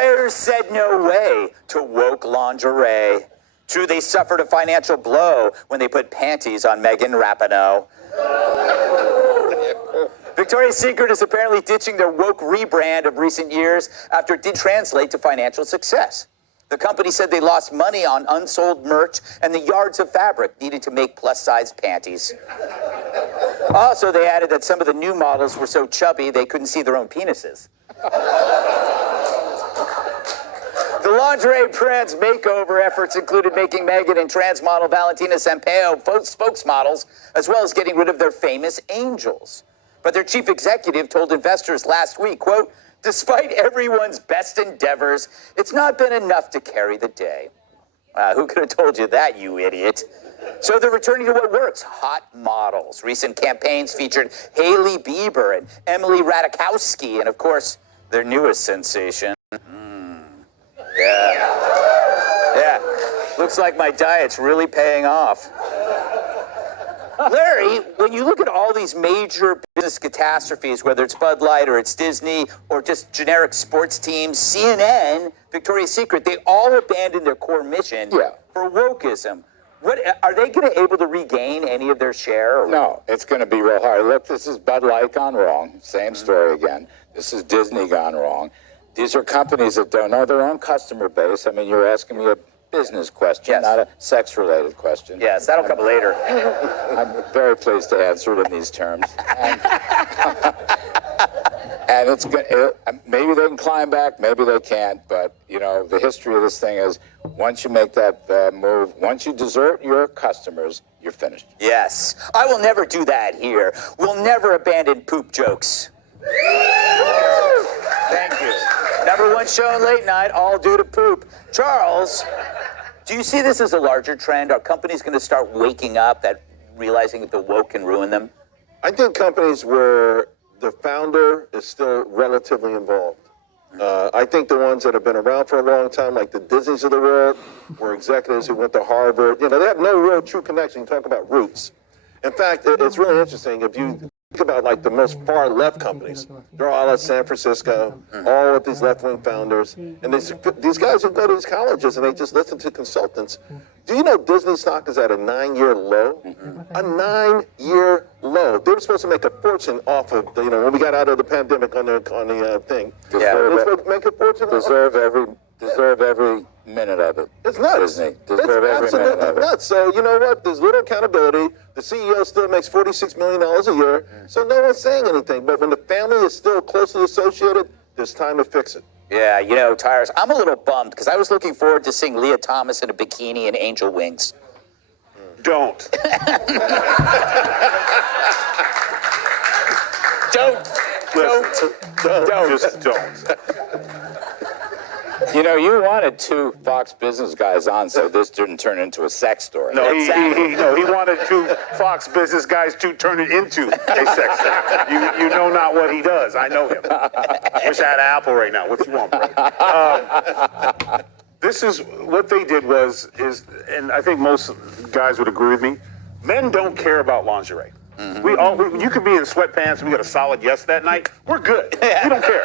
Buyers said no way to woke lingerie. True, they suffered a financial blow when they put panties on Megan Rapinoe. Victoria's Secret is apparently ditching their woke rebrand of recent years after it did translate to financial success. The company said they lost money on unsold merch and the yards of fabric needed to make plus-size panties. Also, they added that some of the new models were so chubby they couldn't see their own penises. The lingerie brand's makeover efforts included making Megan and trans model Valentina Sampaio spokesmodels, as well as getting rid of their famous angels. But their chief executive told investors last week, quote, "Despite everyone's best endeavors, it's not been enough to carry the day." Who could have told you that, you idiot? So they're returning to what works, hot models. Recent campaigns featured Hailey Bieber and Emily Ratajkowski, and of course, their newest sensation. Yeah. Looks like my diet's really paying off. Larry, when you look at all these major business catastrophes, whether it's Bud Light or it's Disney or just generic sports teams, CNN, Victoria's Secret, they all abandoned their core mission for wokeism. What are they going to able to regain any of their share? Or? No, it's going to be real hard. Look, this is Bud Light gone wrong. Same story again. This is Disney gone wrong. These are companies that don't know their own customer base. I mean, you're asking me a business question, not a sex-related question. Yes, that'll come later. I'm very pleased to answer it in these terms. And it's good. Maybe they can climb back, maybe they can't. But you know, the history of this thing is, once you make that move, once you desert your customers, you're finished. Yes, I will never do that here. We'll never abandon poop jokes. Thank you. #1 show in late night, all due to poop. Charles, do you see this as a larger trend? Are companies going to start waking up, realizing that the woke can ruin them? I think companies where the founder is still relatively involved. I think the ones that have been around for a long time, like the Disneys of the world, were executives who went to Harvard. You know, they have no real true connection. You talk about roots. In fact, it's really interesting if you think about like the most far left companies. They're all at San Francisco, all with these left-wing founders. And these guys who go to these colleges and they just listen to consultants. Do you know Disney stock is at a 9-year low? A 9-year low. They were supposed to make a fortune off of, you know, when we got out of the pandemic on the thing. They're supposed to make a fortune. Deserve every minute of it. It's nuts. Disney. Deserve every minute of it. Nuts. So you know what? There's little accountability. The CEO still makes $46 million a year. So no one's saying anything. But when the family is still closely associated, there's time to fix it. Yeah, you know, Tyrus, I'm a little bummed because I was looking forward to seeing Leah Thomas in a bikini and angel wings. Don't. Just don't. You know, you wanted 2 Fox business guys on, so this didn't turn into a sex story. No, he wanted 2 Fox business guys to turn it into a sex story. You know not what he does. I know him. Wish I had an apple right now. What you want, bro? This is what they did and I think most guys would agree with me. Men don't care about lingerie. You could be in sweatpants and we got a solid yes that night. We're good. We don't care.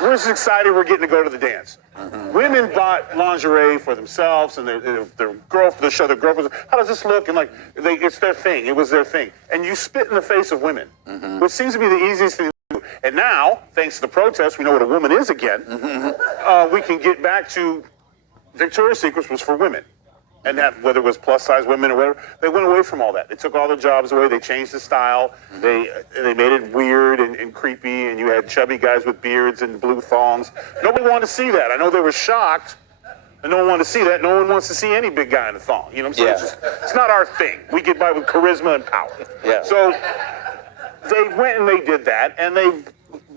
We're just excited we're getting to go to the dance. Women bought lingerie for themselves and their girlfriend, to show their girlfriends, how does this look? And like, it's their thing. It was their thing. And you spit in the face of women, which seems to be the easiest thing to do. And now, thanks to the protests, we know what a woman is again. We can get back to Victoria's Secret was for women. And that, whether it was plus-size women or whatever, they went away from all that. They took all their jobs away. They changed the style. They made it weird and creepy, and you had chubby guys with beards and blue thongs. Nobody wanted to see that. I know they were shocked, and no one wanted to see that. No one wants to see any big guy in a thong. You know what I'm saying? It's not our thing. We get by with charisma and power. So they went and they did that, and they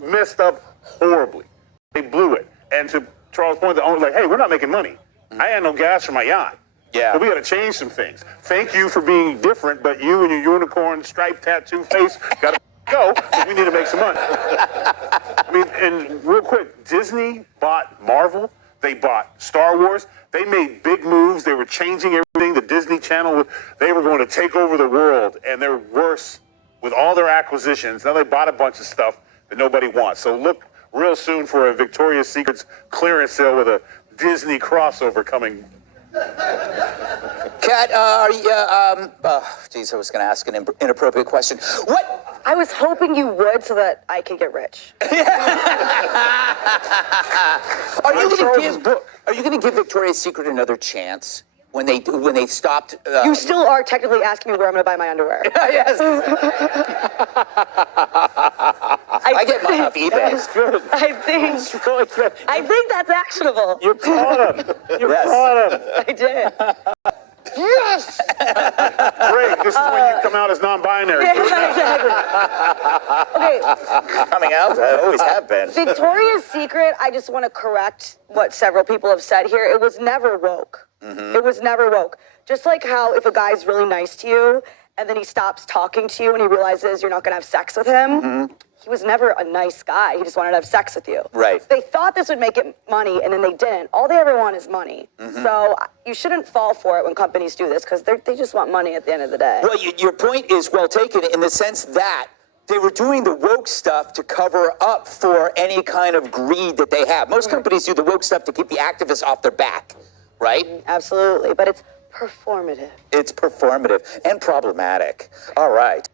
messed up horribly. They blew it. And to Charles' point, the owner's like, hey, we're not making money. I had no gas for my yacht. So we got to change some things. Thank you for being different, but you and your unicorn striped tattoo face got to go because we need to make some money. I mean, and real quick, Disney bought Marvel. They bought Star Wars. They made big moves. They were changing everything. The Disney Channel, they were going to take over the world, and they're worse with all their acquisitions. Now they bought a bunch of stuff that nobody wants. So look real soon for a Victoria's Secret's clearance sale with a Disney crossover coming. Kat, are you, geez, I was going to ask an inappropriate question. What? I was hoping you would so that I could get rich. Are you going to give Victoria's Secret another chance when they stopped? You still are technically asking me where I'm going to buy my underwear. Yes. I get mine off eBay. That's good. I think That's really good. I think that's actionable. You caught him. You Yes. caught him. I did. Yes! Great. This is when you come out as non-binary. Exactly. Okay, Coming out, I always have been. Victoria's Secret, I just want to correct what several people have said here. It was never woke. It was never woke. Just like how if a guy's really nice to you and then he stops talking to you and he realizes you're not going to have sex with him, he was never a nice guy. He just wanted to have sex with you. Right. They thought this would make it money, and then they didn't. All they ever want is money. So you shouldn't fall for it when companies do this, because they just want money at the end of the day. Well, your point is well taken in the sense that they were doing the woke stuff to cover up for any kind of greed that they have. Most companies do the woke stuff to keep the activists off their back, right? Absolutely, but it's performative. It's performative and problematic. All right.